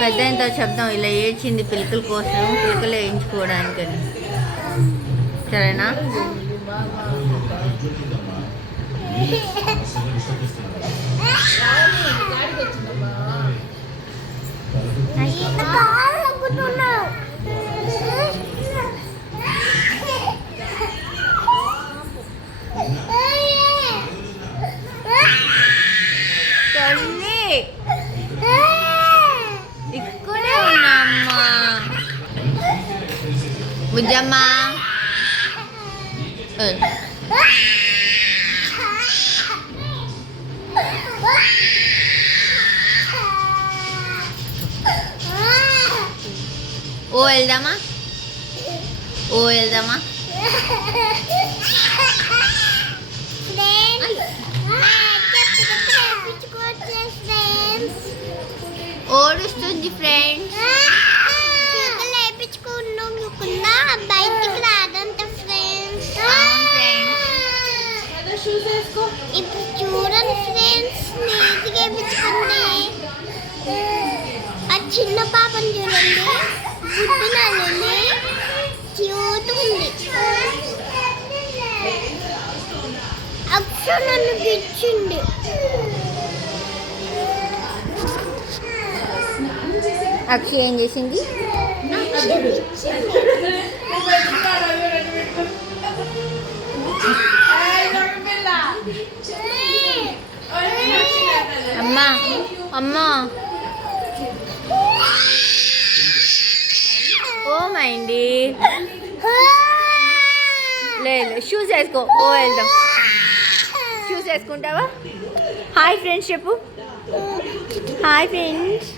పెద్ద చెప్దాం ఇలా ఏడ్చింది పిలకల కోసం, పిలకలు వేయించుకోవడానికని. సరేనా? ఇక్కడే ఉన్నా అమ్మా. బుజ్జమ్మా ఓ వెళ్దామా? ఓడుస్తుంది ఫ్రెండ్స్. బయటికి రాదంట ఫ్రెండ్స్. ఇప్పుడు చూడండి ఫ్రెండ్స్, నీట్గా వేపించుకుంది. ఆ చిన్న పాపని చూడండి, పుట్టినని క్యూట్ ఉంది. అక్షర్ నన్ను గిచ్చింది. అక్షయ్ ఏం చేసింది? అమ్మా అమ్మా ఓ మైండి లేదు, షూస్ వేసుకో. ఓ వెళ్దాం. షూస్ వేసుకుంటావా? హాయ్ ఫ్రెండ్స్ చెప్పు. Hi friends.